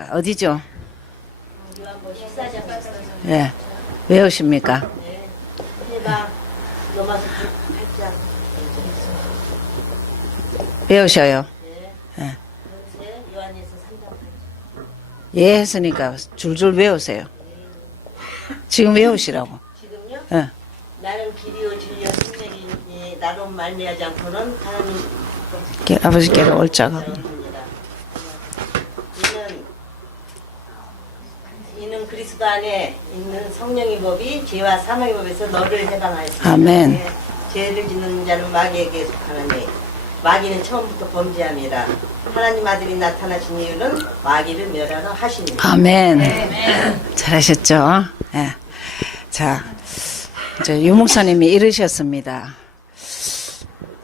어디죠? 요한복 14장 예. 왜 오십니까? 해가 로마서 8장 왜 오셔요? 네. 요한에서 3장 8장. 예 했으니까 줄줄 외우세요. 지금 외우시라고. 지금요? 예. 나는 길이요 진리요 생명이니 나로 말미암지 않고는 하나님 아버지께로 올 자가 없습니다. 이는 그리스도 안에 있는 성령의 법이 죄와 사망의 법에서 너를 해방하였습니다. 아멘. 죄를 짓는 자는 마귀에게 속하느니 마귀는 처음부터 범죄함이라. 하나님 아들이 나타나신 이유는 마귀를 멸하러 하십니다. 아멘. 잘하셨죠? 예. 자, 이제 유목사님이 이르셨습니다.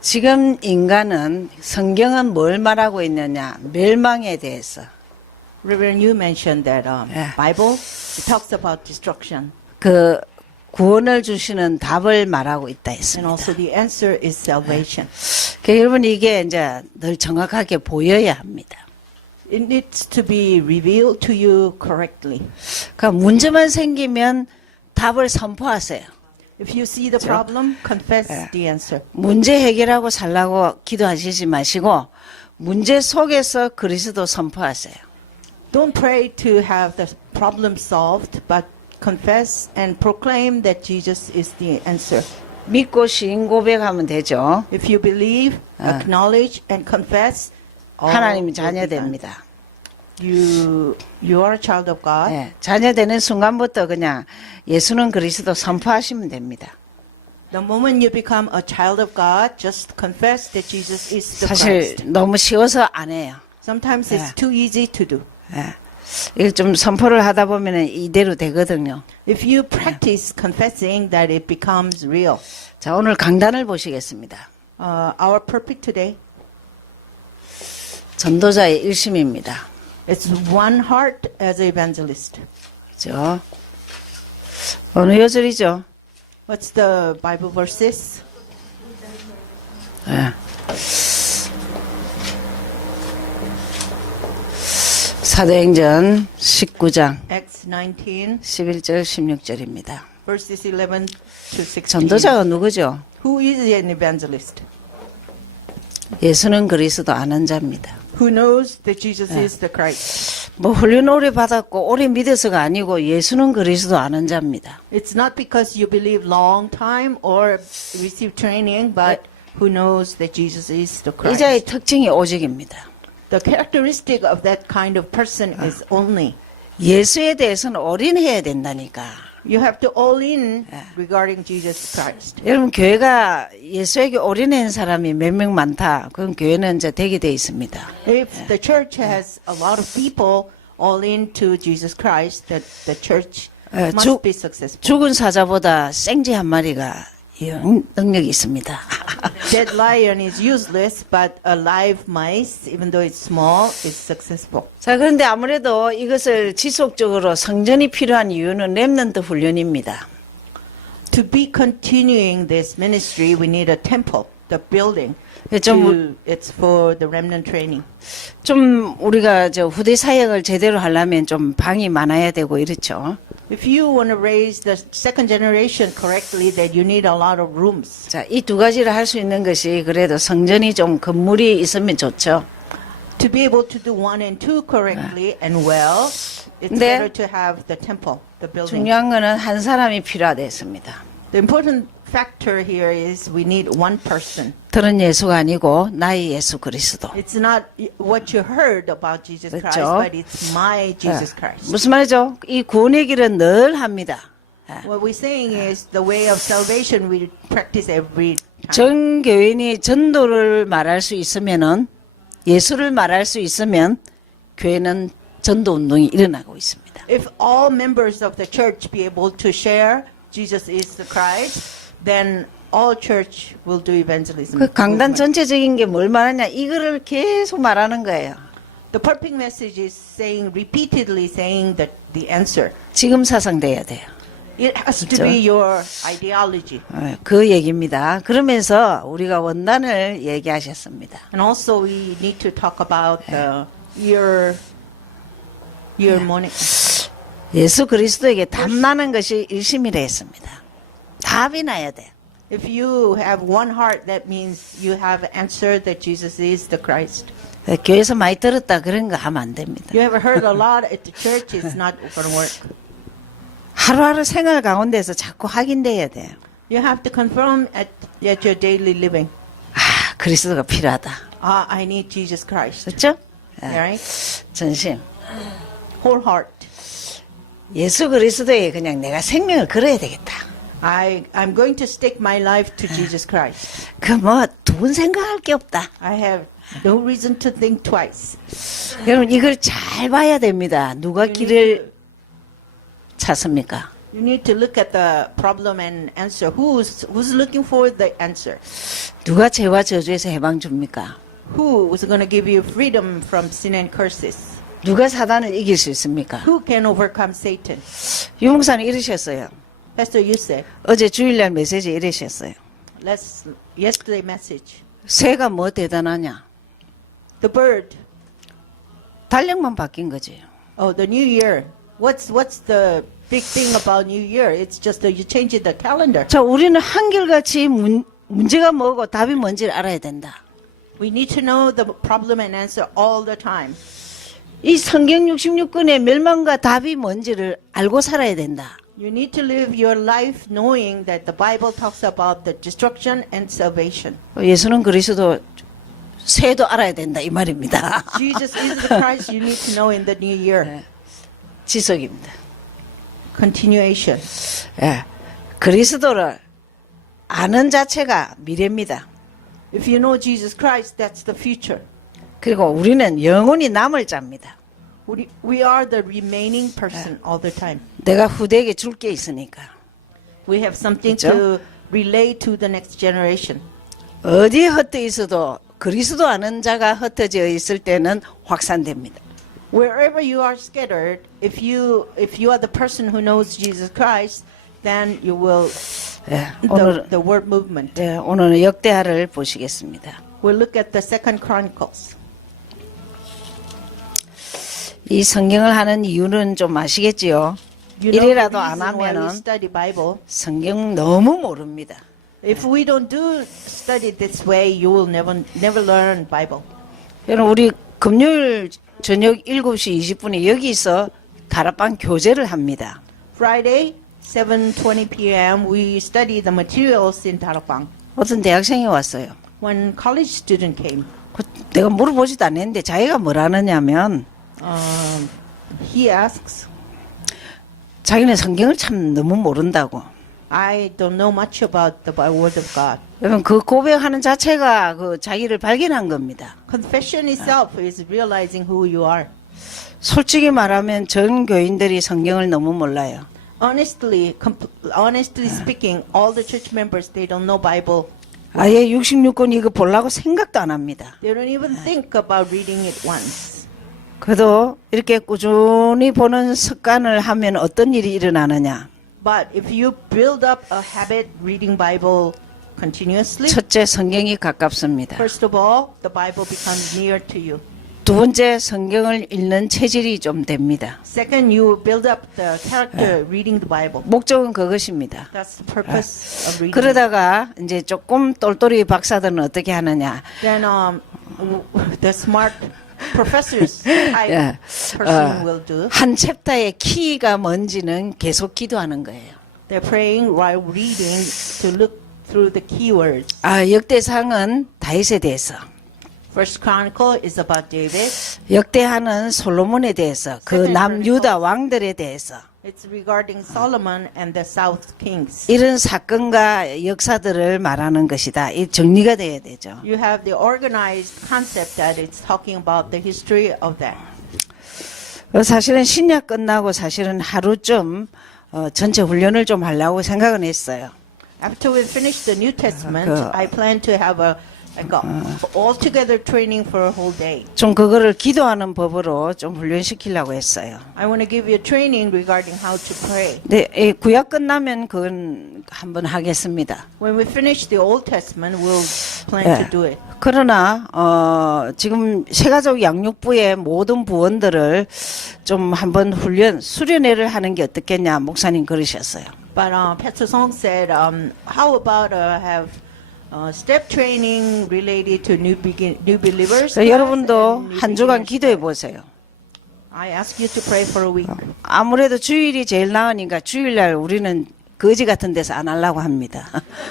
지금 인간은 성경은 뭘 말하고 있느냐? 멸망에 대해서. Reverend, you mentioned that Yeah. Bible it talks about destruction, 그 구원을 주시는 답을 말하고 있다 and 했습니다. also the answer is salvation. 그러니까 여러분 이게 이제 늘 정확하게 보여야 합니다. It needs to be revealed to you correctly. 그러니까 문제만 생기면 답을 선포하세요. If you see the problem, confess Yeah. the answer. 문제 해결하고 살라고 기도하시지 마시고 문제 속에서 그리스도 선포하세요. Don't pray to have the problem solved, but confess and proclaim that Jesus is the answer. 믿고 시인 고백하면 되죠. If you believe, Yeah. acknowledge, and confess, all 하나님이 will be done. 자녀됩니다. You are a child of God. 네, 자녀되는 순간부터 그냥 예수는 그리스도 선포하시면 됩니다. The moment you become a child of God, just confess that Jesus is the 사실 Christ. 너무 쉬워서 안 해요. Sometimes Yeah. it's too easy to do. 예. 이거 좀 선포를 하다 보면 이대로 되거든요. If you practice confessing, that it becomes real. 자, 오늘 강단을 보시겠습니다. Our purpose today, 전도자의 일심입니다. it's one heart as an evangelist. 그죠? 어느 요절이죠? What's the Bible verses? 예. 사도행전 19장 Acts 19, 11절 16절입니다. verses 11 to 16. 전도자가 누구죠? Who is an evangelist? 예수는 그리스도 아는 자입니다. Who knows that Jesus is the Christ? 뭐 훈련 오래 받았고 오래 믿어서가 아니고 예수는 그리스도 아는 자입니다. It's not because you believe long time or receive training, but who knows that Jesus is the 이 자의 Christ. 특징이 오직입니다. The characteristic of that kind of person is only. 예수에 대해서는 올인해야 된다니까. You have to all in regarding Jesus Christ. 여러분 교회가 예수에게 올인한 사람이 몇 명 많다. 그건 교회는 이제 되게 돼 있습니다. If the church has a lot of people all into Jesus Christ, that the church 주- must be successful. 죽은 사자보다 생쥐 한 마리가 능력이 있습니다. Dead lion is useless, but a live mice, even though it's small, is successful. 자, 그런데 아무래도 이것을 지속적으로 성전이 필요한 이유는 렘넌트 훈련입니다. To be continuing this ministry, we need a temple, the building. It's for the remnant training. 좀 우리가 저 후대 사역을 제대로 하려면 좀 방이 많아야 되고 이렇죠. If you want to raise the second generation correctly, then you need a lot of rooms. 자, 이 두 가지를 할 수 있는 것이 그래도 성전이 좀 건물이 있으면 좋죠. To be able to do 1 and 2 correctly and well, it's 네. better to have the temple, the building. 중요한 거는 한 사람이 필요하겠습니다. The important factor here is we need one person. 들은 예수가 아니고 나의 예수 그리스도. It's not what you heard about Jesus Christ, 그렇죠. but it's my Jesus Christ. 무슨 말이죠? 이 구원의 길은 늘 합니다. What we're saying is the way of salvation we practice every time. 전 교인이 전도를 말할 수 있으면은 예수를 말할 수 있으면 교회는 전도 운동이 일어나고 있습니다. If all members of the church be able to share Jesus is the Christ, then all church will do evangelism. 그 강단 movement. 전체적인 게 뭘 말하냐? 이거를 계속 말하는 거예요. The perfect message is saying repeatedly saying that the answer. 지금 사상돼야 돼요. It has to 그렇죠. be your ideology. 그 얘기입니다. 그러면서 우리가 원단을 얘기하셨습니다. And also we need to talk about your Your morning. 예수 그리스도에게 답나는 것이 일심이라 했습니다. 답이 나야 돼. If you have one heart, that means you have answered that Jesus is the Christ. 교회에서 많이 들었다 그런 거 하면 안 됩니다. You have heard a lot at the church, it's not going to work. 하루하루 생활 가운데서 자꾸 확인돼야 돼요. You have to confirm at your daily living. 아, 그리스도가 필요하다. I need Jesus Christ. 그렇죠? Right? 전심. Whole heart. 예수 그리스도에 그냥 내가 생명을 걸어야 되겠다. I'm going to stake my life to Jesus Christ. 그 뭐 돈 생각할 게 없다. I have no reason to think twice. 여러분 이걸 잘 봐야 됩니다. 누가 길을 찾습니까? You need to look at the problem and answer. Who's looking for the answer? 누가 죄와 저주에서 해방 줍니까? Who is going to give you freedom from sin and curses? 누가 사단을 이길 수 있습니까? Who can overcome Satan? 유목사님 이러셨어요. Pastor, you said. 어제 주일날 메시지 이러셨어요. Yesterday message. 새가 뭐 대단하냐? The bird. 달력만 바뀐 거지. Oh, the new year. What's the big thing about new year? It's just that you change the calendar. 자, 우리는 한결같이 문제가 뭐고 답이 뭔지를 알아야 된다. We need to know the problem and answer all the time. 이 성경 66권의 멸망과 답이 뭔지를 알고 살아야 된다. You need to live your life knowing that the Bible talks about the destruction and salvation. 예수는 그리스도 새도 알아야 된다 이 말입니다. Jesus is the Christ you need to know in the new year. 지속입니다. Continuation. 예, 그리스도를 아는 자체가 미래입니다. If you know Jesus Christ, that's the future. 그리고 우리는 영원히 남을 자입니다. We are the remaining person all the time. 내가 후대에게 줄 게 있으니까. We have something 그렇죠? to relay to the next generation. 어디에 흩어져 있어도 그리스도 아는 자가 흩어져 있을 때는 확산됩니다. Wherever you are scattered, if you are the person who knows Jesus Christ, then you will 예, 오늘 the word movement. 예, 오늘은 역대하를 보시겠습니다. We'll look at the Second Chronicles. 이 성경을 하는 이유는 좀 아시겠지요? You know the 이래라도 안 reason why we 하면은 study Bible. 성경 너무 모릅니다. If we don't do study this way, you will never learn Bible. 여러분 우리 금요일 저녁 7시 20분에 여기서 다락방 교제를 합니다. Friday, 7:20 p.m. we study the materials in Tarapang. 어떤 대학생이 왔어요. One college student came. 내가 물어보지도 않았는데 자기가 뭐라느냐면 He asks, 자기는 성경을 참 너무 모른다고. I don't know much about the word of God. 여러분 그 고백하는 자체가 그 자기를 발견한 겁니다. Confession itself is realizing who you are. 솔직히 말하면 전 교인들이 성경을 너무 몰라요. Honestly speaking, all the church members, they don't know Bible. 아예 66권 이거 보려고 생각도 안 합니다. They don't even think about reading it once. 그래도 이렇게 꾸준히 보는 습관을 하면 어떤 일이 일어나느냐. But if you build up a habit reading Bible continuously, 첫째, 성경이 가깝습니다. first of all, the Bible becomes near to you. 두 번째, 성경을 읽는 체질이 좀 됩니다. Second, you build up the character reading the Bible. 목적은 그것입니다. That's the purpose of reading. 그러다가 이제 조금 똘똘이 박사들은 어떻게 하느냐. Then the smart professors type 예, person will do. 한 챕터의 키가 뭔지는 계속 기도하는 거예요. They're praying while reading to look through the keywords. 아, 역대상은 다윗에 대해서, First Chronicle is about David. 역대하는 솔로몬에 대해서, 그 Second 남유다 왕들에 대해서 It's regarding Solomon and the South Kings. 이런 사건과 역사들을 말하는 것이다. 이 정리가 돼야 되죠. You have the organized concept that it's talking about the history of that. 사실은 신약 끝나고 사실은 하루쯤 전체 훈련을 좀 하려고 생각은 했어요. After we finish the New Testament, 그- I plan to have a like altogether training for a whole day. 좀 그거를 기도하는 법으로 좀 훈련시키려고 했어요. I want to give you training regarding how to pray. 네, 이 구약 끝나면 그건 한번 하겠습니다. When we finish the Old Testament, we'll plan 예. to do it. 그러나 지금 세가족 양육부의 모든 부원들을 좀 한번 수련회를 하는 게 어떻겠냐 목사님 그러셨어요. But Pastor Song said, how about have step training related to new believers? 그래서 여러분도 and new 한 주간 beginners? 기도해 보세요. I ask you to pray for a week. 아무래도 주일이 제일 나으니까 주일날 우리는 거지 같은 데서 안 하려고 합니다.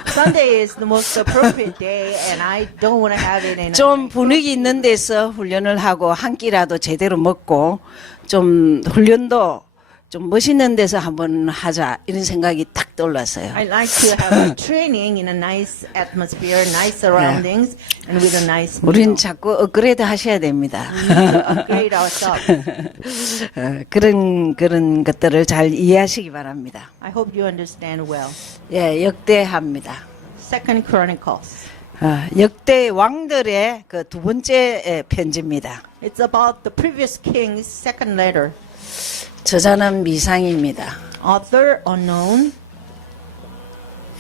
Sunday is the most appropriate day, and I don't want to have it in. 좀 분위기 있는 데서 훈련을 하고 한 끼라도 제대로 먹고 좀 훈련도 좀 멋있는 데서 한번 하자 이런 생각이 딱 떠올랐어요. I like to have a training in a nice atmosphere, nice surroundings, and with a nice meal. 우린 자꾸 업그레이드 하셔야 됩니다. We need to upgrade ourselves. 그런 것들을 잘 이해하시기 바랍니다. I hope you understand well. 예, 역대합니다. Second Chronicles. 역대 왕들의 그 두 번째 편지입니다. It's about the previous king's second letter. 저자는 미상입니다. Author unknown.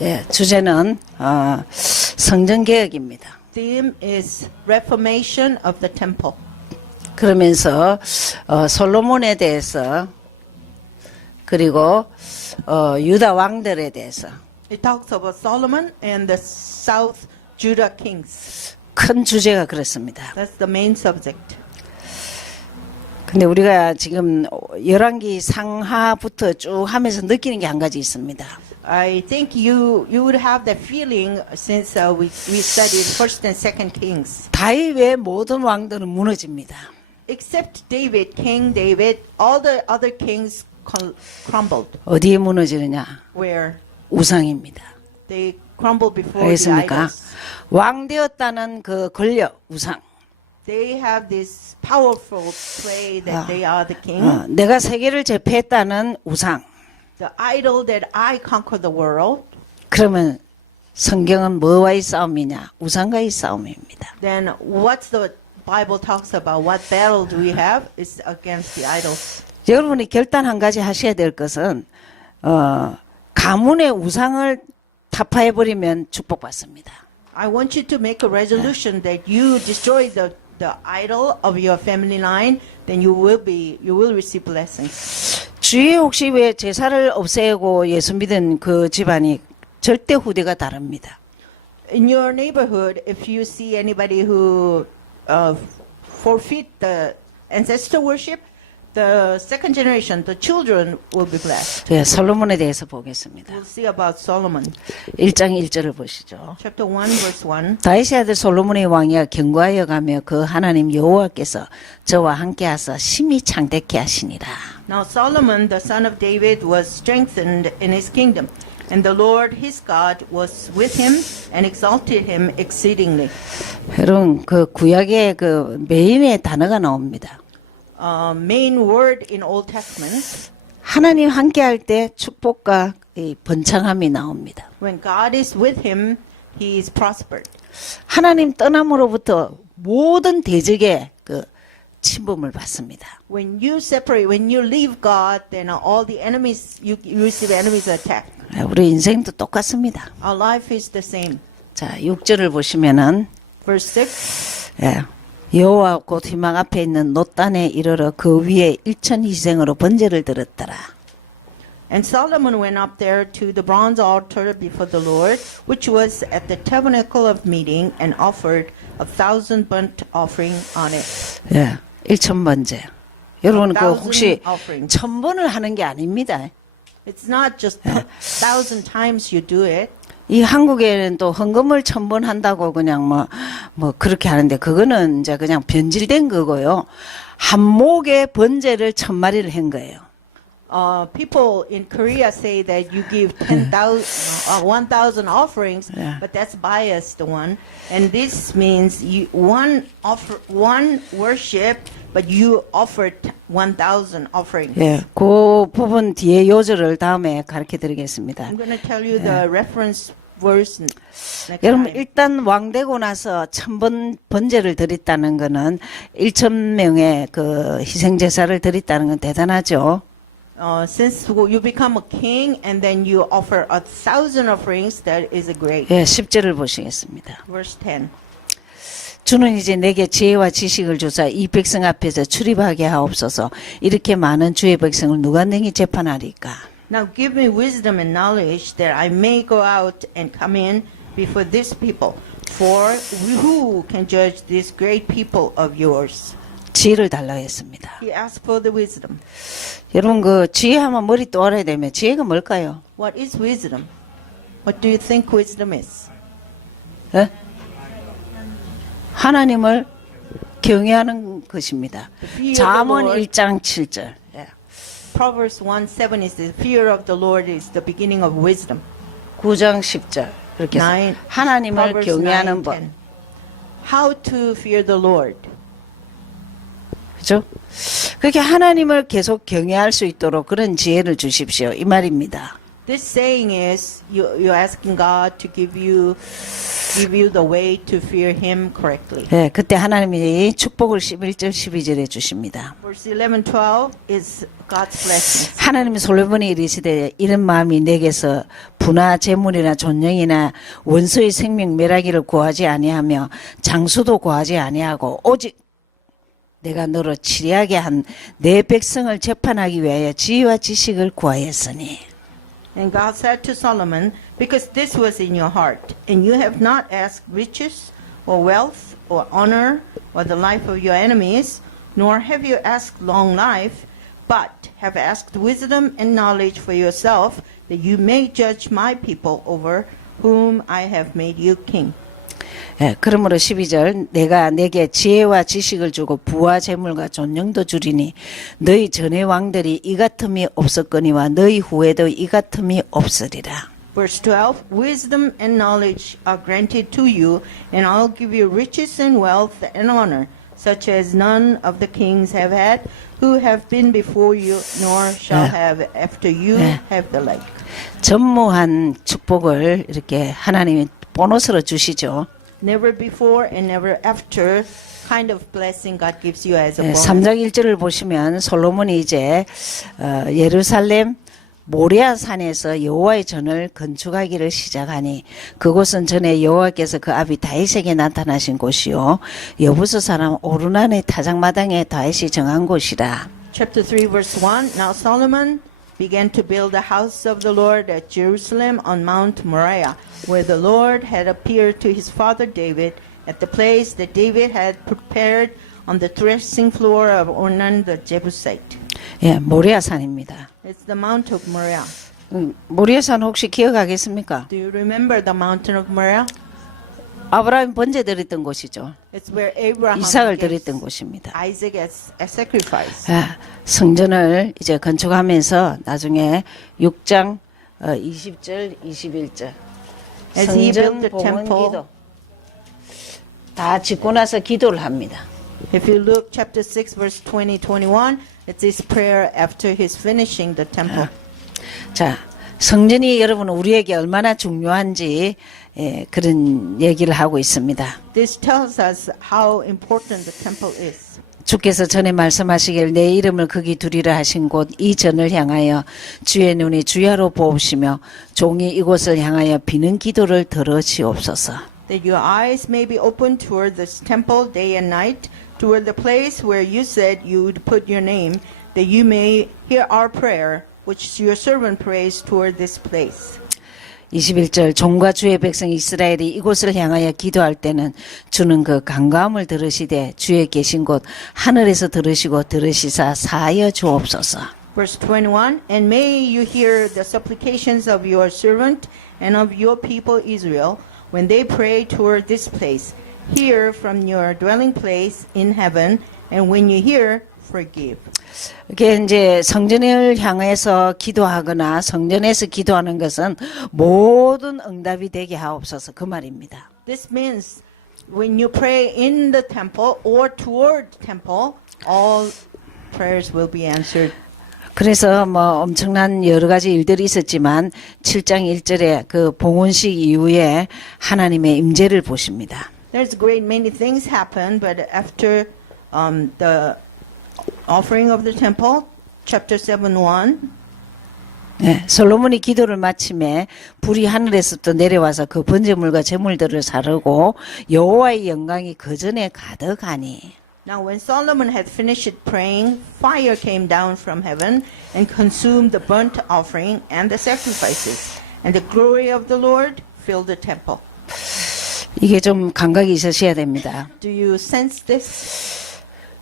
예, 주제는 성전 개혁입니다. Theme is Reformation of the Temple. 그러면서 솔로몬에 대해서 그리고 유다 왕들에 대해서 It talks about Solomon and the South Judah kings. 큰 주제가 그렇습니다. That's the main subject. 근데 우리가 지금 열왕기 상하부터 쭉 하면서 느끼는 게 한 가지 있습니다. I think you would have that feeling since we studied First and Second Kings. 다윗 외 모든 왕들은 무너집니다. Except David, King David, all the other kings crumbled. 어디에 무너지느냐? Where 우상입니다. they crumbled before the 알겠습니까? idols. 왕 되었다는 그 권력, 우상. They have this powerful play that they are the king. 내가 세계를 제패했다는 우상. The idol that I conquer the world. 그러면 성경은 뭐와의 싸움이냐? 우상과의 싸움입니다. Then what's the Bible talks about? What battle do we have? It's against the idols. 여러분이 결단 한 가지 하셔야 될 것은 가문의 우상을 타파해버리면 축복받습니다. I want you to make a resolution that you destroy the idol of your family line, then you will receive blessings. 주위에 혹시 왜 제사를 없애고 예수 믿은 그 집안이 절대 후대가 다릅니다. In your neighborhood, if you see anybody who forfeit the ancestor worship, the second generation, the children will be blessed. 네, 솔로몬에 대해서 보겠습니다. We'll see about Solomon. 1장 1절을 보시죠. Chapter 1, verse 1. 다윗의 아들 솔로몬의 왕이여 경과하여 가며 그 하나님 여호와께서 저와 함께하사 심히 창대케 하시니라. Now Solomon, the son of David, was strengthened in his kingdom, and the Lord his God was with him and exalted him exceedingly. 여러분 그 구약의 그 메인의 단어가 나옵니다. Main word in Old Testament. 하나님 함께할 때 축복과 이 번창함이 나옵니다. When God is with him, he is prospered. 하나님 떠남으로부터 모든 대적의 그 침범을 받습니다. When you separate, when you leave God, then all the enemies, you receive enemies attack. 우리 인생도 똑같습니다. Our life is the same. 자, 6절을 보시면은 Verse 6. 예, 여호와 곧 희망 앞에 있는 놋단에 이르러 그 위에 일천 희생으로 번제를 드렸더라. And Solomon went up there to the bronze altar before the Lord, which was at the tabernacle of meeting, and offered 1,000 burnt offering on it. 예, 일천 번제. 여러분 그 혹시 1,000 offerings. 1000번을 하는 게 아닙니다. It's not just 1,000 times you do it. 이 한국에는 또 헌금을 1000번 한다고 그냥 뭐 그렇게 하는데 그거는 이제 그냥 변질된 거고요. 한 목의 번제를 1000마리를 한 거예요. People in Korea say that you give 1,000 offerings, Yeah. but that's biased one. And this means one worship, but you offered 1,000 offerings. 예, 그 부분 뒤에 요절을 다음에 가르쳐 드리겠습니다. I'm going to tell you the reference verse next 여러분 time. 일단 왕 되고 나서 1000번 번제를 드렸다는 거는 1000명의 그 희생 제사를 드렸다는 건 대단하죠. Since you become a king and then you offer 1,000 offerings, that is a great. 예, 10절을 보시겠습니다. Verse 10. 주는 이제 내게 지혜와 지식을 주사 이 백성 앞에서 출입하게 하옵소서. 이렇게 많은 주의 백성을 누가 능히 재판하리까? Now give me wisdom and knowledge that I may go out and come in before this people. For who can judge this great people of yours? 지혜를 달라 했습니다. He asked for the wisdom. 여러분 그 지혜하면 머리 또 알아야 되면 지혜가 뭘까요? What is wisdom? What do you think wisdom is? 예? 하나님을 경외하는 것입니다. fear of the 잠언 Lord. 1장 7절. 예. Proverbs 1:7 is the fear of the Lord is the beginning of wisdom. 9장 10절. 그렇게 해서 Nine- 하나님을 Proverbs 경외하는 9, 법. 10. How to fear the Lord. 그죠? 그렇게 하나님을 계속 경외할 수 있도록 그런 지혜를 주십시오. 이 말입니다. This saying is you're asking God to give you the way to fear Him correctly. 예, 그때 하나님이 축복을 11절 12절에 주십니다. Verse 11, 12 is God's blessings. 하나님이 솔로몬이 이르시되 이런 마음이 내게서 부나 재물이나 존영이나 원수의 생명 멸하기를 구하지 아니하며 장수도 구하지 아니하고 오직 내가 너로 치리하게 한 내 백성을 재판하기 위하여 지혜와 지식을 구하였으니. And God said to Solomon, because this was in your heart, and you have not asked riches or wealth or honor or the life of your enemies, nor have you asked long life, but have asked wisdom and knowledge for yourself, that you may judge my people over whom I have made you king. 예, 그러므로 12절 내가 내게 지혜와 지식을 주고 부와 재물과 존영도 주리니 너희 전의 왕들이 이 같음이 없었거니와 너희 후에도 이 같음이 없으리라. Verse 12, wisdom and knowledge are granted to you, and I'll give you riches and wealth and honor, such as none of the kings have had, who have been before you, nor shall have after you have the like. 전무한 축복을 이렇게 하나님이 보너스로 주시죠. Never before and never after kind of blessing God gives you as a 예, bonus. 3장 1절을 보시면 솔로몬이 이제 예루살렘 모리아 산에서 여호와의 전을 건축하기를 시작하니 그곳은 전에 여호와께서 그 아비 다윗에게 나타나신 곳이요 여부스 사람 오르난의 타작마당에 다윗이 정한 곳이라. Chapter 3, verse 1. Now Solomon began to build the house of the Lord at Jerusalem on Mount Moriah, where the Lord had appeared to his father David at the place that David had prepared on the threshing floor of Ornan the Jebusite. 예, 모리아 산입니다. It's the Mount of Moriah. 모리아 산 혹시 기억하겠습니까? Do you remember the mountain of Moriah? 아브라함 번제 드렸던 곳이죠. It's where Abraham 이삭을 gives 드렸던 곳입니다. Isaac as a sacrifice. 아, 성전을 이제 건축하면서 나중에 6장 20절, 21절 As he built 성전 the 봉헌 temple, 기도 다 짓고 나서 기도를 합니다. if you look chapter 6 verse 20, 21, it's his prayer after he's finishing the temple. 자, 성전이 여러분 우리에게 얼마나 중요한지 그런 얘기를 하고 있습니다. This tells us how important the temple is. 주께서 전에 말씀하시길 내 이름을 거기 두리라 하신 곳 이 전을 향하여 주의 눈이 주야로 보옵시며 종이 이곳을 향하여 비는 기도를 들으시옵소서. That your eyes may be opened toward this temple day and night, toward the place where you said you would put your name, that you may hear our prayer, which your servant prays toward this place. 21절 종과 주의 백성 이스라엘이 이곳을 향하여 기도할 때는 주는 그 간과함을 들으시되 주의 계신 곳 하늘에서 들으시고 들으시사 사하여 주옵소서. Verse 21, And may you hear the supplications of your servant and of your people Israel, when they pray toward this place. Hear from your dwelling place in heaven, and when you hear, forgive. 이게 이제 성전을 향해서 기도하거나 성전에서 기도하는 것은 모든 응답이 되게 하옵소서 그 말입니다. This means when you pray in the temple or toward temple, all prayers will be answered. 그래서 뭐 엄청난 여러 가지 일들이 있었지만 7장 1절에 그 봉헌식 이후에 하나님의 임재를 보십니다. There's great many things happen, but after the offering of the temple, chapter 7:1, 네, 솔로몬이 기도를 마침에 불이 하늘에서부터 내려와서 그 번제물과 제물들을 사르고 여호와의 영광이 그 전에 가득하니. now when Solomon had finished praying, fire came down from heaven and consumed the burnt offering and the sacrifices, and the glory of the Lord filled the temple. 이게 좀 감각이 있으셔야 됩니다. Do you sense this?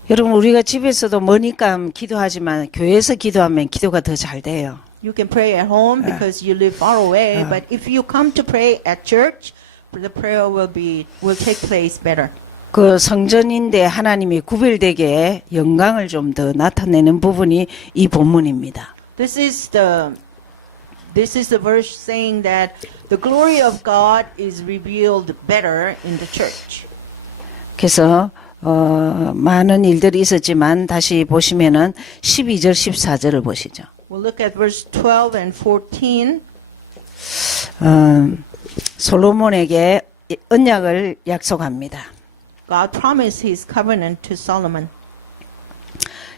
여러분 우리가 집에서도 머니까 기도하지만 교회에서 기도하면 기도가 더 잘 돼요. You can pray at home because you live far away, but if you come to pray at church, the prayer will take place better. 그 성전인데 하나님이 구별되게 영광을 좀 더 나타내는 부분이 이 본문입니다. This is the verse saying that the glory of God is revealed better in the church. 그래서 많은 일들이 있었지만 다시 보시면은 12절 14절을 보시죠. We'll look at verse 12 and 14. 솔로몬에게 언약을 약속합니다. God promised his covenant to Solomon.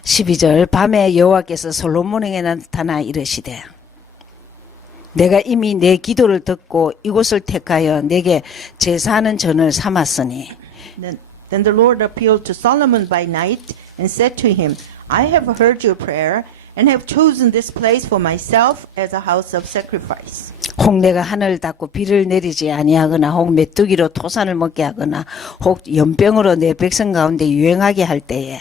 12절 밤에 여호와께서 솔로몬에게 나타나 이르시되 내가 이미 내 기도를 듣고 이곳을 택하여 내게 제사하는 전을 삼았으니 Then the Lord appealed to Solomon by night and said to him, I have heard your prayer and have chosen this place for myself as a house of sacrifice. 혹 내가 하늘을 닫고 비를 내리지 아니하거나 혹 메뚜기로 토산을 먹게 하거나 혹 연병으로 내 백성 가운데 유행하게 할 때에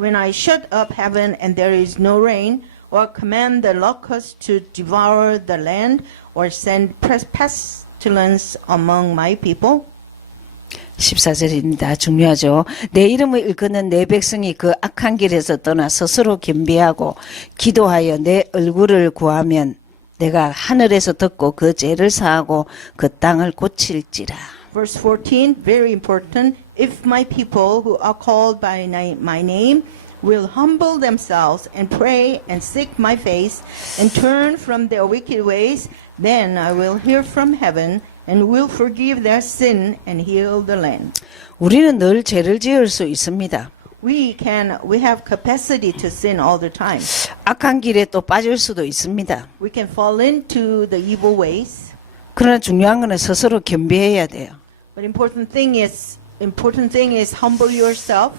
When I shut up heaven and there is no rain, or command the locust to devour the land, or send pestilence among my people. 14절입니다. 중요하죠. 내 이름을 일컫는 내 백성이 그 악한 길에서 떠나 스스로 겸비하고 기도하여 내 얼굴을 구하면 내가 하늘에서 듣고 그 죄를 사하고 그 땅을 고칠지라. Verse 14, very important. If my people who are called by my name will humble themselves and pray and seek my face and turn from their wicked ways, then I will hear from heaven and will forgive their sin and heal the land. 우리는 늘 죄를 지을 수 있습니다. We have capacity to sin all the time. 악한 길에 또 빠질 수도 있습니다. We can fall into the evil ways. 그러나 중요한 것은 스스로 겸비해야 돼요. But important thing is humble yourself.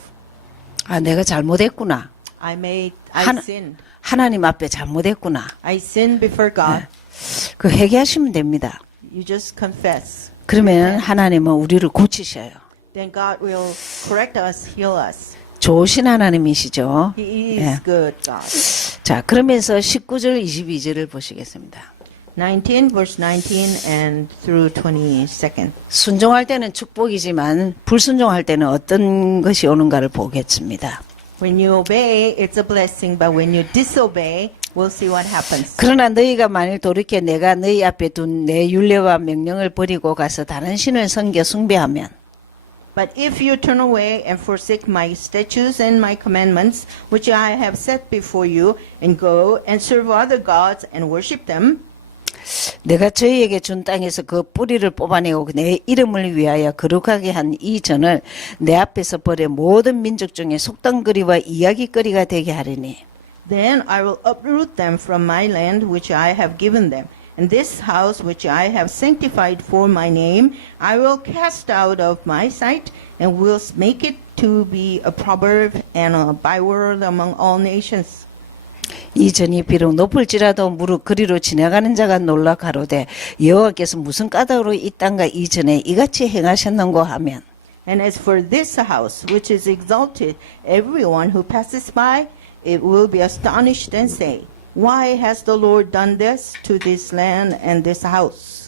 아, 내가 잘못했구나. I 하나- sinned. 하나님 앞에 잘못했구나. I sinned before God. 그 회개하시면 됩니다. You just confess. 그러면 하나님은 우리를 고치셔요. Then God will correct us, heal us. 좋으신 하나님이시죠. He is 예. good God. 자, 그러면서 19절, 22절을 보시겠습니다. 19, verse 19 and through 22nd. 순종할 때는 축복이지만 불순종할 때는 어떤 것이 오는가를 보겠습니다. When you obey, it's a blessing, but when you disobey, we'll see what happens. 그러나 너희가 만일 돌이켜 내가 너희 앞에 둔 내 율례와 명령을 버리고 가서 다른 신을 섬겨 숭배하면 But if you turn away and forsake my statutes and my commandments, which I have set before you, and go and serve other gods and worship them, 내가 저희에게 준 땅에서 그 뿌리를 뽑아내고 내 이름을 위하여 거룩하게 한 이 전을 내 앞에서 버려 모든 민족 중에 속담거리와 이야기거리가 되게 하리니 then I will uproot them from my land which I have given them. And this house which I have sanctified for my name, I will cast out of my sight, and will make it to be a proverb and a byword among all nations. 이 전이 비록 높을지라도 무릎 그리로 지나가는 자가 놀라 가로되 여호와께서 무슨 까닭으로 이 땅과 이 전에 이같이 행하셨는고 하면 And as for this house which is exalted, everyone who passes by, it will be astonished and say, Why has the Lord done this to this land and this house?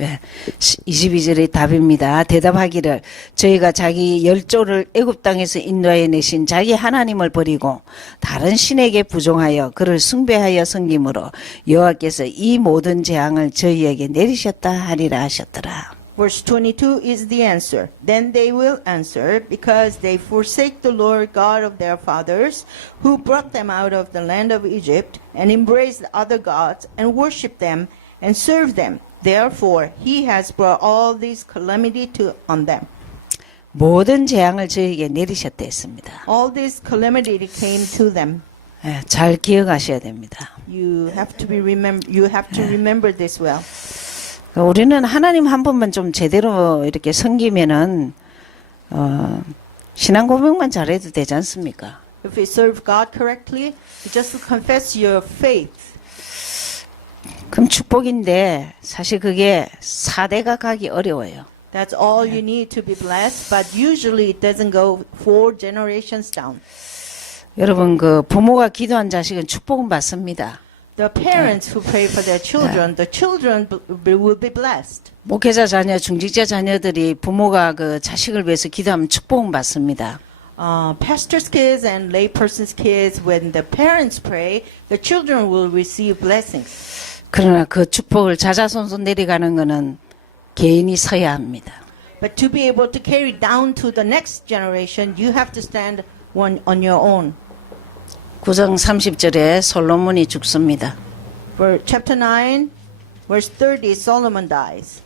예, 22절의 답입니다. 대답하기를 저희가 자기 열조를 애굽 땅에서 인도하여 내신 자기 하나님을 버리고 다른 신에게 부종하여 그를 숭배하여 섬김으로 여호와께서 이 모든 재앙을 저희에게 내리셨다 하리라 하셨더라. Verse 22 is the answer. Then they will answer, because they forsake the Lord God of their fathers, who brought them out of the land of Egypt, and embraced other gods, and worshipped them, and served them. Therefore, he has brought all this calamity on them. 모든 재앙을 저에게 내리셨다 했습니다. All this calamity came to them. 예, 잘 기억하셔야 됩니다. You have to remember this well. 우리는 하나님 한 분만 좀 제대로 이렇게 섬기면은 신앙 고백만 잘해도 되지 않습니까? If we serve God correctly, you just confess your faith. 그럼 축복인데 사실 그게 4대가 가기 어려워요. That's all you need to be blessed, but usually it doesn't go 4 generations down. 여러분 그 부모가 기도한 자식은 축복은 받습니다. The parents who pray for their children, the children will be blessed. 목회자 자녀, 중직자 자녀들이 부모가 그 자식을 위해서 기도하면 축복은 받습니다. Pastors' kids and lay persons' kids, when the parents pray, the children will receive blessings. 그러나 그 축복을 자자손손 내려가는 것은 개인이 서야 합니다. But to be able to carry down to the next generation, you have to stand on your own. 9장 30절에 솔로몬이 죽습니다. For chapter 9, verse 30, Solomon dies.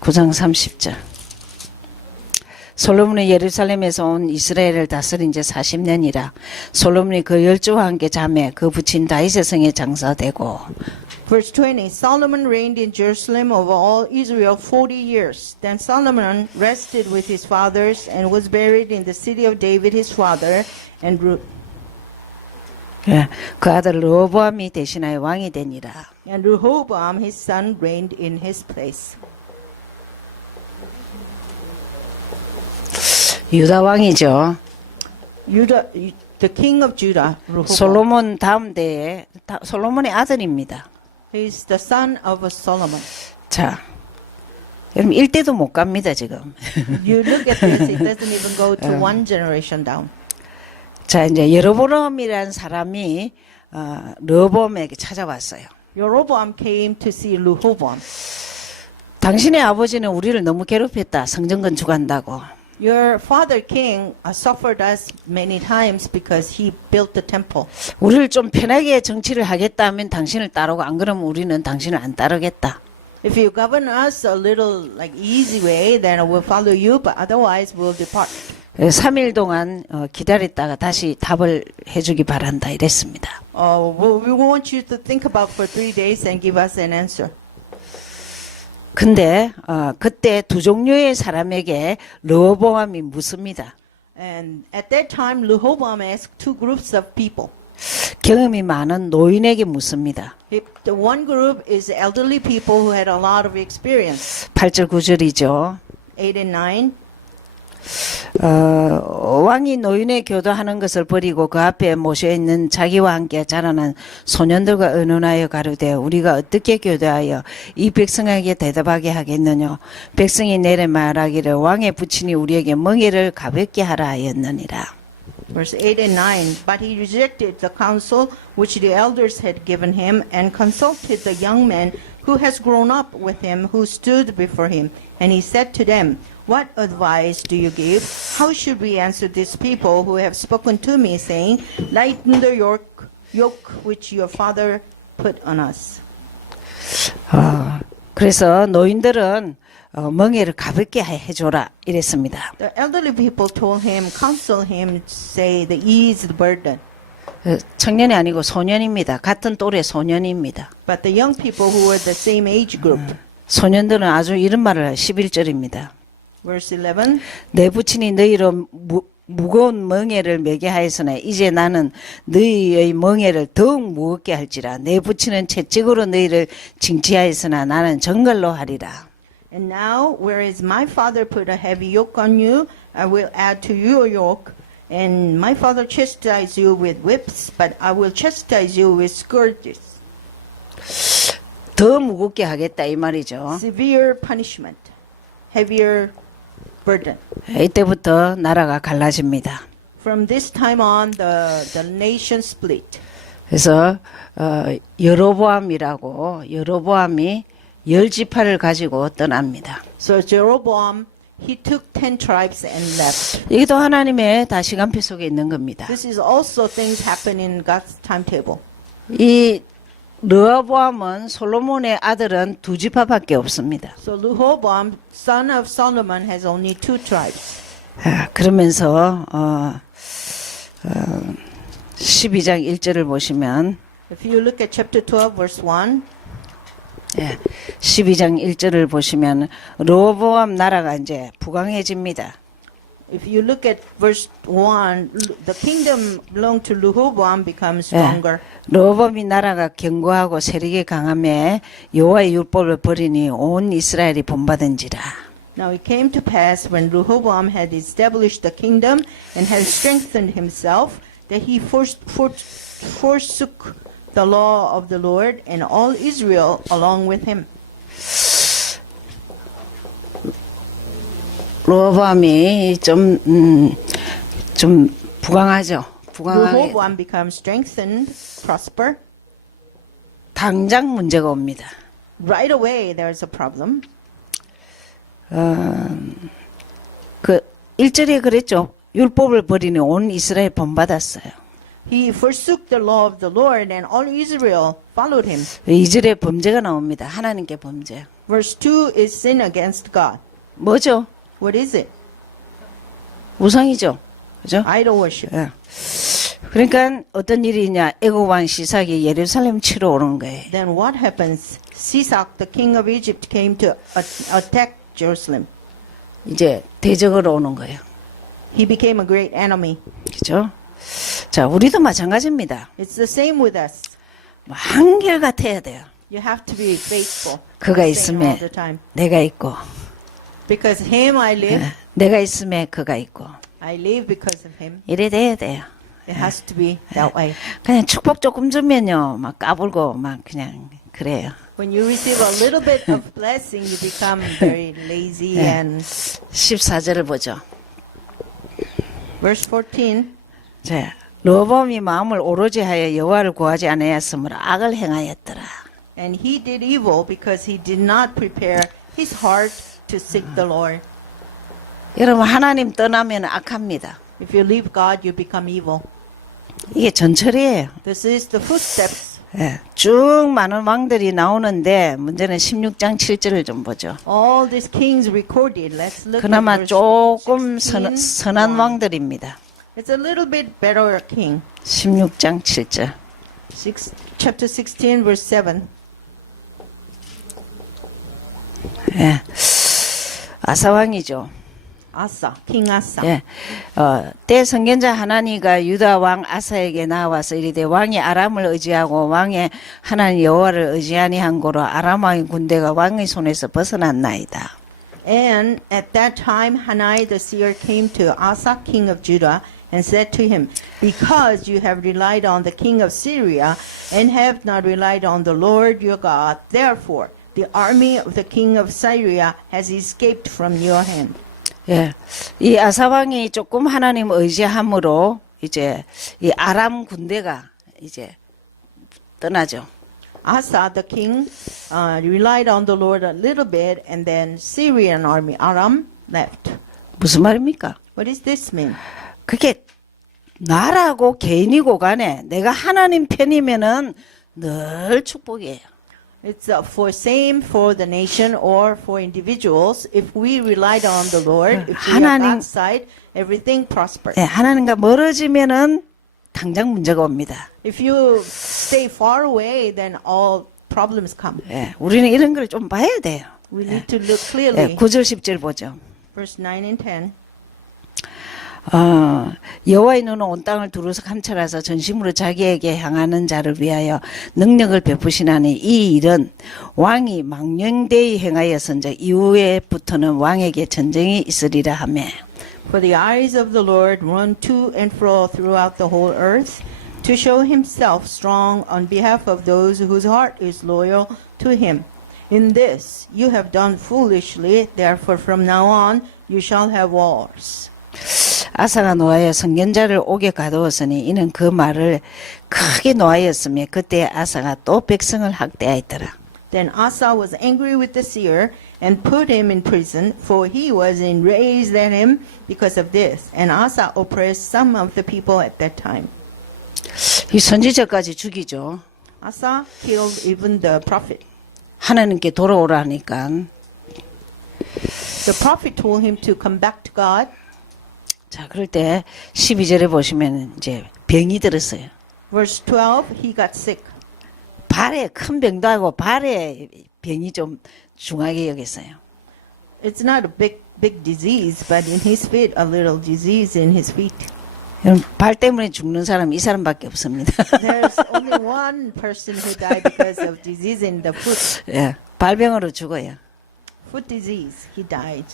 9장 30절. 솔로몬이 예루살렘에서 온 이스라엘을 다스린 지 40년이라 솔로몬이 그 열조와 함께 잠에 그 부친 다윗의 성에 장사되고 Verse 20, Solomon reigned in Jerusalem over all Israel 40 years. Then Solomon rested with his fathers and was buried in the city of David his father, and 그 아들 르호보암이 대신하여 왕이 되니라. Rehoboam his son reigned in his place. 유다 왕이죠. The king of Judah, Rehoboam. 솔로몬 다음 대에 솔로몬의 아들입니다. He's the son of Solomon. 자, 여러분 1대도 못 갑니다 지금. You look at this, it doesn't even go to one generation down. 자, 이제 여로보암이라는 사람이 르호보암에게 찾아왔어요. Jeroboam came to see Rehoboam. 당신의 아버지는 우리를 너무 괴롭혔다. 성전 건축한다고. Your father king suffered us many times because he built the temple. 우리를 좀 편하게 정치를 하겠다 하면 당신을 따르고 안 그러면 우리는 당신을 안 따르겠다. If you govern us a little like easy way, then we'll follow you, but otherwise we'll depart. 3일 동안 기다렸다가 다시 답을 해주기 바란다 이랬습니다. We want you to think about for 3 days and give us an answer. 근데 그때 두 종류의 사람에게 르호보암이 묻습니다. And at that time, Rehoboam asked 2 groups of people. 경험이 많은 노인에게 묻습니다. The one group is elderly people who had a lot of experience. 8절 9절이죠. 8 and 9. 왕이 노인의 교도하는 것을 버리고 그 앞에 모셔있는 자기와 함께 자라난 소년들과 의논하여 가로되 우리가 어떻게 교도하여 이 백성에게 대답하게 하겠느냐. 백성이 내려 말하기를 왕의 부친이 우리에게 멍에를 가볍게 하라 하였느니라. Verse 8 and 9. But he rejected the counsel which the elders had given him and consulted the young man who has grown up with him who stood before him. And he said to them, What advice do you give? How should we answer these people who have spoken to me, saying, Lighten the yoke which your father put on us? 그래서 노인들은 멍에를 가볍게 해줘라 이랬습니다. The elderly people told him, counsel him to say, the ease the burden. 청년이 아니고 소년입니다. 같은 또래 소년입니다. But the young people who were the same age group. 소년들은 아주 이런 말을 11절입니다. Verse 11. 내 부친이 너희로 무거운 멍에를 매게 하였으나 이제 나는 너희의 멍에를 더욱 무겁게 할지라. 내 부친은 채찍으로 너희를 징치하였으나 나는 정갈로 하리라. And now, whereas my father put a heavy yoke on you, I will add to your yoke. And my father chastised you with whips, but I will chastise you with scourges. 더 무겁게 하겠다 이 말이죠. Severe punishment, heavier burden. 이때부터 나라가 갈라집니다. From this time on, the nation split. 그래서 여로보암이 10지파를 가지고 떠납니다. So Jeroboam, he took 10 tribes and left. 이게도 하나님의 다시간표 속에 있는 겁니다. This is also things happen in God's timetable. 이 르호보암은 솔로몬의 아들은 2지파밖에 없습니다. So Rehoboam, son of Solomon, has only 2 tribes. 그러면서 12장 1절을 보시면 If you look at chapter 12, verse 1, 12장 1절을 보시면 르호보암 나라가 이제 부강해집니다. if you look at verse 1, the kingdom belonged to Rehoboam becomes stronger. 르호보암이 나라가 견고하고 세력이 강함에 여호와의 율법을 버리니 온 이스라엘이 본받은지라. Now it came to pass when Rehoboam had established the kingdom and had strengthened himself that he forsook the law of the Lord and all Israel along with him. 르호보암이 좀 부강하죠. 부강하게 Rehoboam becomes strengthened, prosper. 당장 문제가 옵니다. Right away there's a problem. 그 1절에 그랬죠. 율법을 버리니 온 이스라엘 본받았어요. He forsook the law of the Lord and all Israel followed him. 2절에 범죄가 나옵니다. 하나님께 범죄. Verse 2 is sin against God. 뭐죠? What is it? 우상이죠. 그죠? Idol worship. 예. 그러니까 어떤 일이 있냐? 애굽 왕 시삭이 예루살렘 치러 오는 거예요. Then what happens? Sisak, the king of Egypt, came to attack Jerusalem. 이제 대적으로 오는 거예요. He became a great enemy. 그죠? 자, 우리도 마찬가지입니다. It's the same with us. 한결 같아야 돼요. You have to be faithful. 그가 Same all 있음에 the time. 내가 있고, Because him I live. 내가 있음에 그가 있고, I live because of him. 이래 돼야 돼요. It has to be that way. 그냥 축복 조금 주면요, 막 까불고, 막 그냥 그래요. When you receive a little bit of blessing, you become very lazy Yeah. and 14절을 보죠. verse 14. 자, 르호보암이 마음을 오로지 하여 여호와를 구하지 아니하였으므로 악을 행하였더라. And he did evil because he did not prepare his heart to seek the Lord. 여러분 하나님 떠나면 악합니다. If you leave God, you become evil. 이게 전철이에요. This is the footsteps. 예, 쭉 많은 왕들이 나오는데 문제는 16장 7절을 좀 보죠. All these kings recorded. Let's look 그나마 at verse 조금 16. 선한 왕들입니다. It's a little bit better king. 16장 7절. Chapter 16, verse 7. 예. 아사왕이죠. Asa, King Asa. 예. 때 선견자 하나니가 유다 왕 아사에게 나와서 이르되 왕이 아람을 의지하고 왕의 하나님 여호와를 의지하니한 고로 아람 왕의 군대가 왕의 손에서 벗어났나이다. And at that time Hanai the seer came to Asa, king of Judah, and said to him, Because you have relied on the king of Syria, and have not relied on the Lord your God, therefore the army of the king of Syria has escaped from your hand. 예. 이 아사왕이 조금 하나님 의지함으로 이제 이 아람 군대가 이제 떠나죠. Asa, the king, relied on the Lord a little bit, and then Syrian army, Aram, left. 무슨 말입니까? What does this mean? 그게 나라고 개인이고 간에 내가 하나님 편이면은 늘 축복이에요. It's for same for the nation or for individuals. If we relied on the Lord, if we are 하나님- God's side, everything prospers. 예, 하나님과 멀어지면은 당장 문제가 옵니다. If you stay far away, then all problems come. 예, 우리는 이런 걸 좀 봐야 돼요. We need to look 예, clearly. 9절 10절 보죠. Verse 9 and 10. 여호와의 눈은 온 땅을 두루서 감찰하사 전심으로 자기에게 향하는 자를 위하여 능력을 베푸시나니 이 일은 왕이 망령되이 행하였은즉 이후에부터는 왕에게 전쟁이 있으리라 하며. For the eyes of the Lord run to and fro throughout the whole earth, to show himself strong on behalf of those whose heart is loyal to him. In this you have done foolishly, therefore from now on you shall have wars. 아사가 노하여 선견자를 옥에 가두었으니 이는 그 말을 크게 노하였으며 그때 아사가 또 백성을 학대하였더라. Then Asa was angry with the seer and put him in prison, for he was enraged at him because of this. And Asa oppressed some of the people at that time. 이 선지자까지 죽이죠. Asa killed even the prophet. 하나님께 돌아오라니까. The prophet told him to come back to God. 자, 그럴 때 12절에 보시면 이제 병이 들었어요. Verse 12, he got sick. 발에 큰 병도 하고 발에 병이 좀 중하게 여겼어요. It's not a big disease, but in his feet, a little disease in his feet. 여러분, 발 때문에 죽는 사람 이 사람밖에 없습니다. There's only one person who died because of disease in the foot. 예, 발병으로 죽어요. Foot disease, he died.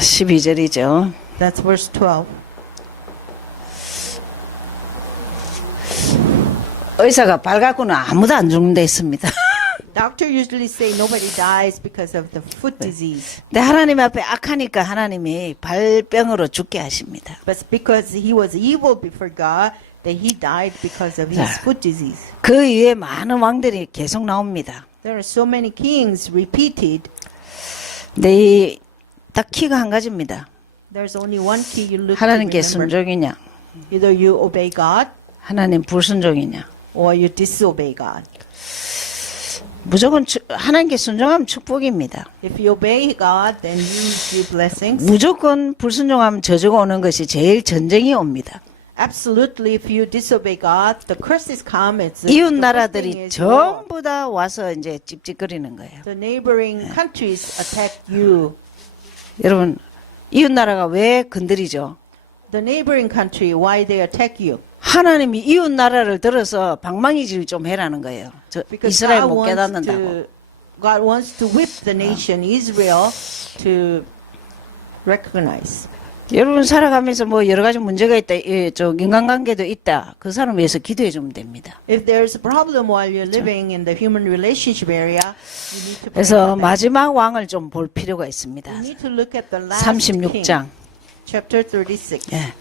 12절이죠. That's verse 12. 의사가 발 갖고는 아무도 안 죽는다 했습니다. Doctor usually say nobody dies because of the foot disease. 근데 하나님 앞에 악하니까 하나님이 발병으로 죽게 하십니다. But because he was evil before God, that he died because of his foot disease. 그 이후에 많은 왕들이 계속 나옵니다. There are so many kings repeated. 근데 딱 키가 한 가지입니다. There's only one key you look to 하나님께 remember. 순종이냐, Either you obey God 하나님 불순종이냐. or you disobey God. 무조건 하나님께 순종하면 축복입니다. If you obey God, then you receive blessings. 무조건 불순종하면 저주가 오는 것이 제일 전쟁이 옵니다. Absolutely, if you disobey God, the curses come. It's 이웃 the first thing 나라들이 is war. 전부 다 와서 이제 찝찝거리는 거예요. The neighboring countries attack you. 여러분, 이웃 나라가 왜 건드리죠? The neighboring country, why they attack you? 하나님이 이웃 나라를 들어서 방망이질 좀 해라는 거예요. 저 Because 이스라엘 못 깨닫는다고. God wants to whip the nation Israel to recognize. 여러분 살아가면서 뭐 여러 가지 문제가 있다, 저 인간관계도 있다. 그 사람 위해서 기도해 주면 됩니다. If there's a problem while you're living in the human relationship area, you need to pray 그래서 for that. 마지막 왕을 좀 볼 필요가 있습니다. You need to look at the last king, 36장. chapter 36. 예.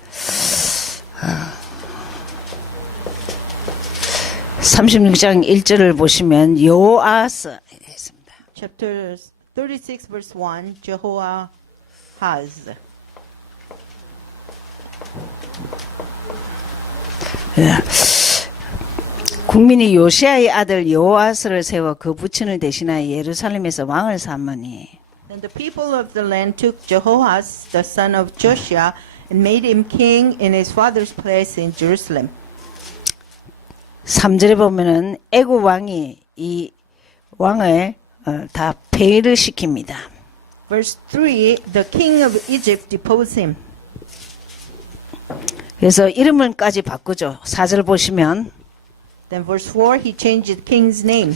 36장 1절을 보시면 여호아스 했습니다. Chapter 36, verse 1, Jehoahaz. 예. 국민이 요시아의 아들 여호아스를 세워 그 부친을 대신하여 예루살렘에서 왕을 삼으니 And the people of the land took Jehoahaz, the son of Josiah, and made him king in his father's place in Jerusalem. 3절에 보면은 애굽 왕이 이 왕을 다 폐위를 시킵니다. Verse 3, the king of Egypt deposed him. 그래서 이름을까지 바꾸죠. 4절 보시면 Then verse 4, he changed the king's name.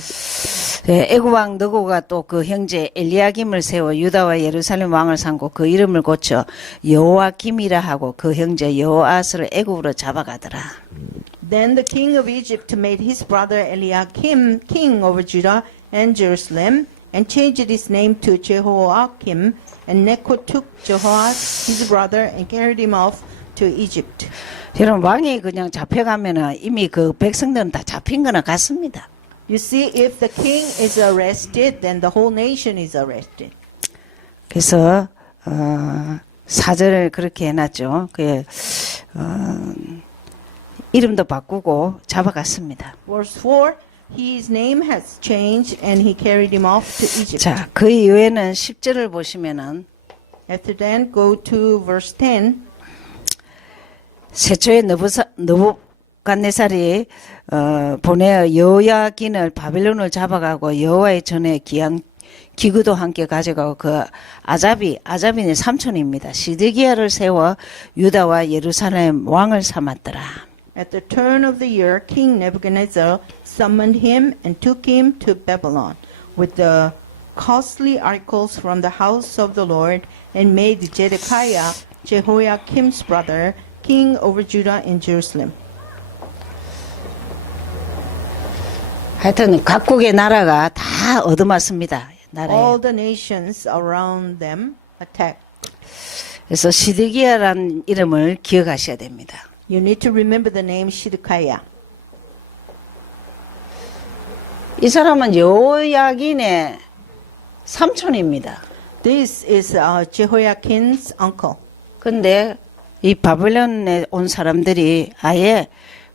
애굽 왕 느고가 또 그 형제 엘리야김을 세워 유다와 예루살렘 왕을 삼고 그 이름을 고쳐 여호와김이라 하고 그 형제 여호아스를 애굽으로 잡아가더라. Then the king of Egypt made his brother Eliakim king over Judah and Jerusalem, and changed his name to Jehoiakim. And Necho took Jehoahaz, his brother, and carried him off to Egypt. 여러분 왕이 그냥 잡혀가면은 이미 그 백성들은 다 잡힌 거나 같습니다. You see, if the king is arrested, then the whole nation is arrested. 그래서 4절을 그렇게 해놨죠. 이름도 바꾸고 잡아갔습니다. Verse 4, his name has changed, and he carried him off to Egypt. 자, 그 이후에는 10절을 보시면은 After that, go to verse 10. 세초에 느부갓네살이 보내어 여호야긴을 바벨론을 잡아가고 여호와의 전에 귀한 기구도 함께 가져가고 그 아잡인의 삼촌입니다. 시드기야를 세워 유다와 예루살렘 왕을 삼았더라. At the turn of the year, King Nebuchadnezzar summoned him and took him to Babylon with the costly articles from the house of the Lord, and made Zedekiah, Jehoiakim's brother, king over Judah and Jerusalem. 하여튼 각국의 나라가 다 얻어맞습니다. 나라에. All the nations around them attacked. 그래서 시드기야라는 이름을 기억하셔야 됩니다. You need to remember the name Zedekiah. 이 사람은 여호야긴의 삼촌입니다. This is Jehoiakin's uncle. 근데 이 바벨론에 온 사람들이 아예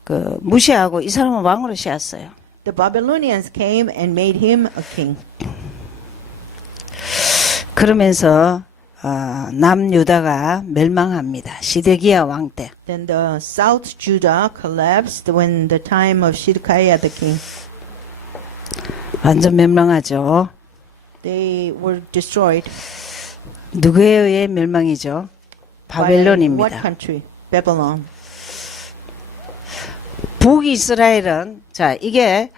그 무시하고 이 사람은 왕으로 세웠어요. The Babylonians came and made him a king. 그러면서 남유다가 멸망합니다. 시드기야 왕 때. Then the South Judah collapsed when the time of Shidkiah the king. 완전 멸망하죠. They were destroyed. 누구에 의해 멸망이죠? By what 바벨론입니다. country? Babylon. 북이스라엘은 자 이게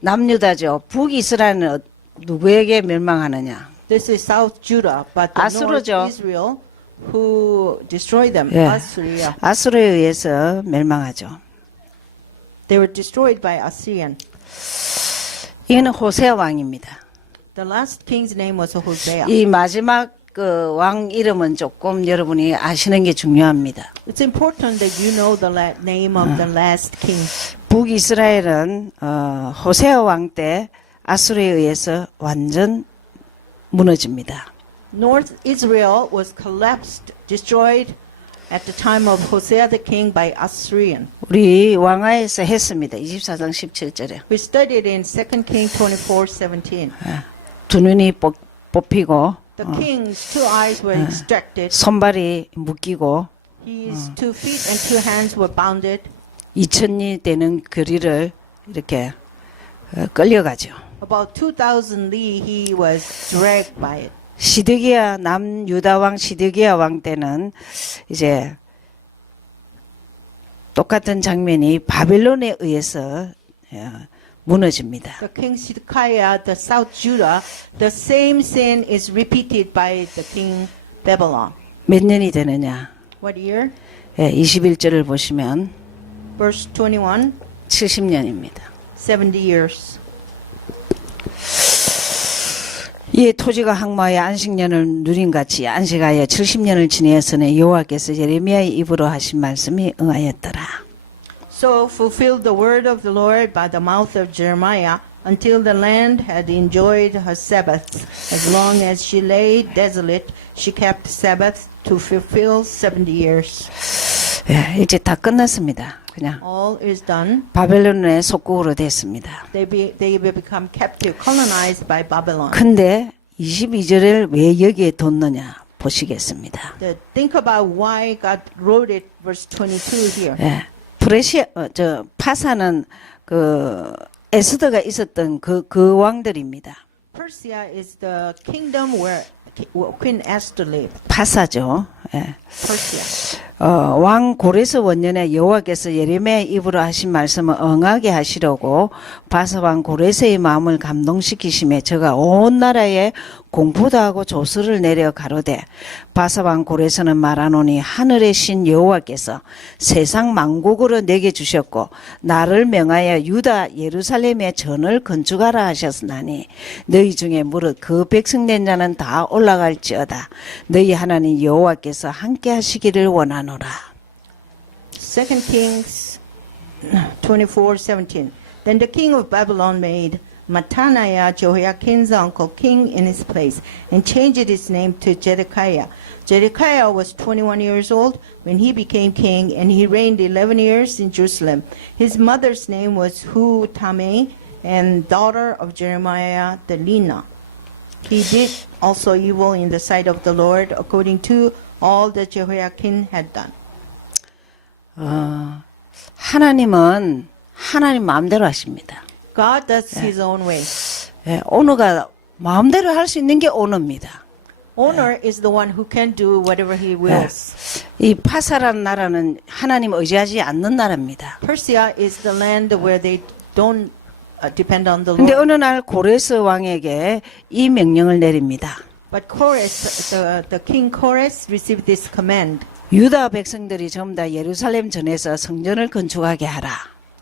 남유다죠. 북이스라엘은 누구에게 멸망하느냐? This is South Judah, but the North 아수르죠. Israel who destroyed them, 예. Assyria. 아수르에 의해서 멸망하죠. They were destroyed by Assyrian. 이거는 호세아 왕입니다. The last king's name was Hosea. 이 마지막 그 왕 이름은 조금 여러분이 아시는 게 중요합니다. It's important that you know the name of the last king. 북이스라엘은 호세아 왕 때 아수르에 의해서 완전 무너집니다. North Israel was collapsed, destroyed at the time of Hosea the king by Assyrian. 우리 왕하에서 했습니다. 24장 17절에. We studied in 2 Kings 24:17. 두 눈이 뽑히고 The king's two eyes were extracted. 손발이 묶이고 His 2 feet and 2 hands were bounded. 2000리 되는 거리를 이렇게 끌려가죠. About 2,000 li he was dragged by it. 시드기야 남유다 왕 시드기야 왕 때는 이제 똑같은 장면이 바벨론에 의해서 무너집니다. The king Zedekiah, the South Judah, the same sin is repeated by the king Babylon. 몇 년이 되느냐? What year? 21절을 보시면 Verse 21, 70년입니다. 70 years. 이에 토지가 항마하여 안식년을 누린 같이 안식하여 70년을 지내었으니 여호와께서 예레미야의 입으로 하신 말씀이 응하였더라. So fulfilled the word of the Lord by the mouth of Jeremiah until the land had enjoyed her Sabbath. As long as she lay desolate, she kept Sabbath to fulfill 70 years. 이제 다 끝났습니다. 그냥 All is done. 바벨론의 속국으로 됐습니다. They will become captive, colonized by Babylon. 근데 22절을 왜 여기에 뒀느냐 보시겠습니다. Think about why God wrote it, verse 22 here. 파사는 그 에스더가 있었던 그 왕들입니다. Persia is the kingdom where Queen Esther lived. 파사죠. Persia. 왕 고레스 원년에 여호와께서 예레미야 입으로 하신 말씀을 응하게 하시려고 바사 왕 고레스의 마음을 감동시키심에 저가 온 나라에 공포도 하고 조서를 내려 가로되 바사 왕 고레스는 말하노니 하늘의 신 여호와께서 세상 만국으로 내게 주셨고 나를 명하여 유다 예루살렘에 전을 건축하라 하셨으나니 너희 중에 무릇 그 백성된 자는 다 올라갈지어다 너희 하나님 여호와께서 함께 하시기를 원하노라. 2 Kings 24:17. Then the king of Babylon made Mattaniah, Jehoiakin's uncle, king in his place, and changed his name to Zedekiah. Zedekiah was 21 years old when he became king, and he reigned 11 years in Jerusalem. His mother's name was Hu-Tameh, and daughter of Jeremiah the Lina. He did also evil in the sight of the Lord, according to all that Jehoiakim had done. 하나님은 하나님 마음대로 하십니다. God does his own way. 오너가 마음대로 할 수 있는 게 오너입니다. Owner is the one who can do whatever he wills. 이 파사라는 나라는 하나님 의지하지 않는 나라입니다. Persia is the land where they don't depend on the 근데 Lord. 어느 날 고레스 왕에게 이 명령을 내립니다. But Chorus, the king Chorus received this command. 유다 백성들이 전부 다 예루살렘 전에서 성전을 건축하게 하라.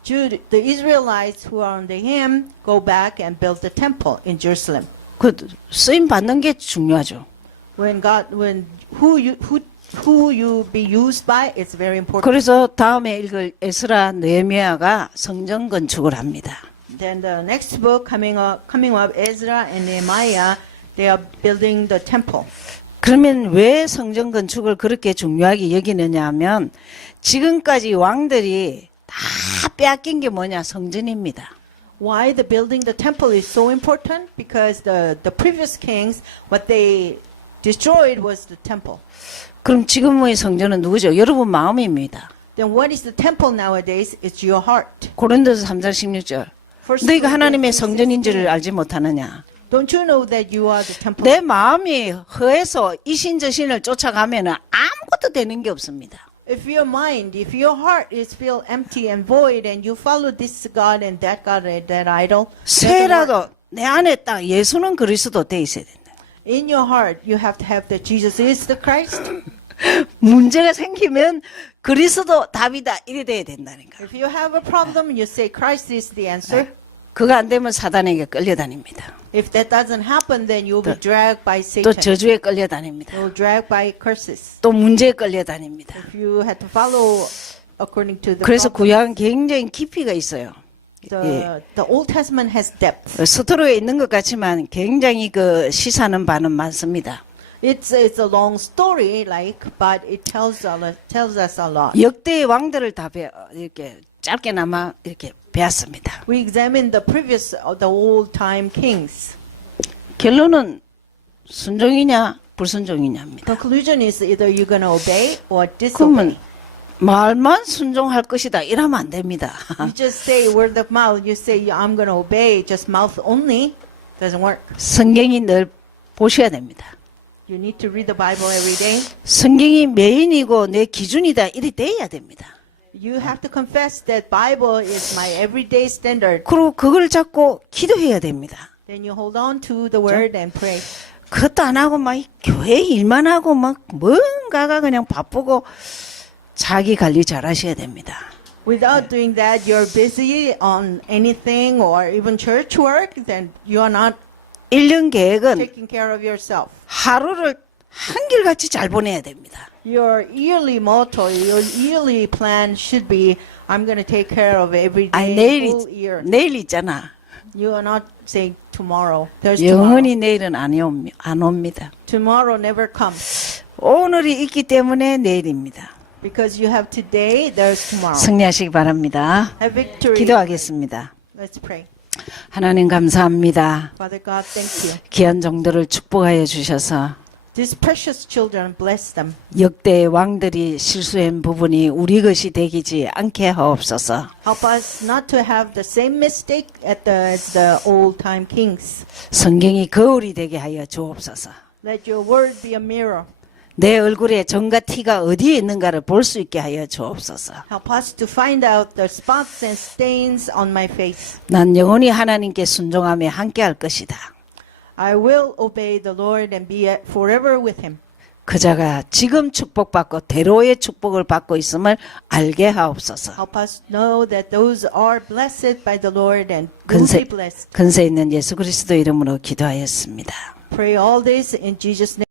Jude, the Israelites who are under him, go back and build the temple in Jerusalem. 그 쓰임 받는 게 중요하죠. Who you be used by, it's very important. 그래서 다음에 읽을 에스라 느헤미야가 성전 건축을 합니다. Then the next book coming up, Ezra and Nehemiah, they are building the temple. 그러면 왜 성전 건축을 그렇게 중요하게 여기느냐 하면 지금까지 왕들이 다 빼앗긴 게 뭐냐? 성전입니다. Why the building the temple is so important? Because the previous kings, what they destroyed was the temple. 그럼 지금의 성전은 누구죠? 여러분 마음입니다. Then what is the temple nowadays? It's your heart. 고린도서 3장 16절. First 너희가 Corinthians 하나님의 3:16. 성전인지를 알지 못하느냐? Don't you know that you are the temple? 내 마음이 허해서 이신저신을 쫓아가면은 아무것도 되는 게 없습니다. If your mind, if your heart is feel empty and void, and you follow this God and that idol, doesn't work. 새라도 내 안에 딱 예수는 그리스도 돼 있어야 된다. In your heart, you have to have that Jesus is the Christ. 문제가 생기면 그리스도 답이다 이래 돼야 된다니까. If you have a problem, you say Christ is the answer. 그거 안 되면 사단에게 끌려다닙니다. If that doesn't happen, then you'll be dragged by 또 Satan. 저주에 끌려다닙니다. You'll dragged by curses. 또 문제에 끌려다닙니다. If you had to follow according to the 그래서 problem. 구약은 굉장히 깊이가 있어요. The Old Testament has depth. 스토리에 있는 것 같지만 굉장히 그 시사하는 바는 많습니다. It's a long story, but it tells us a lot. 역대의 왕들을 다 이렇게 짧게나마 이렇게 배웠습니다. We examine the old time kings. 결론은 순종이냐 불순종이냐입니다. Conclusion is either you're going to obey or disobey. 그러면 말만 순종할 것이다 이러면 안 됩니다. You just say word of mouth. You say I'm going to obey, just mouth only. Doesn't work. 성경이 늘 보셔야 됩니다. You need to read the Bible every day. 성경이 메인이고 내 기준이다 이래 돼야 됩니다. You have to confess that Bible is my everyday standard. 그리고 그걸 잡고 기도해야 됩니다. Then you hold on to the word and pray. 그것도 안 하고 막 교회 일만 하고 막 뭔가가 그냥 바쁘고 자기 관리 잘 하셔야 됩니다. Without doing that, you're busy on anything or even church work, then you are not 1년 계획은 taking care of yourself. 하루를 한결같이 잘 보내야 됩니다. Your yearly motto, your yearly plan should be, I'm going to take care of every 아니 day, whole year. 내일 있잖아. You are not saying tomorrow. There's tomorrow. 영원히 내일은 안 옵니다. Tomorrow never comes. 오늘이 있기 때문에 내일입니다. Because you have today, there's tomorrow. 승리하시기 바랍니다. Have victory. 기도하겠습니다. Let's pray. 하나님 감사합니다. Father God, thank you. 귀한 종들을 축복하여 주셔서 These precious children, bless them. 역대 왕들이 실수한 부분이 우리 것이 되기지 않게 하옵소서. Help us not to have the same mistake as the old time kings. 성경이 거울이 되게 하여 주옵소서. Let your word be a mirror. 내 얼굴에 정과 티가 어디에 있는가를 볼 수 있게 하여 주옵소서. Help us to find out the spots and stains on my face. 난 영원히 하나님께 순종하며 함께할 것이다. I will obey the Lord and be forever with him. 그자가 지금 축복받고 대로의 축복을 받고 있음을 알게 하옵소서. Help us know that those are blessed by the Lord and will be blessed. 근세 있는 예수 그리스도 이름으로 기도하였습니다. Pray all this in Jesus' name.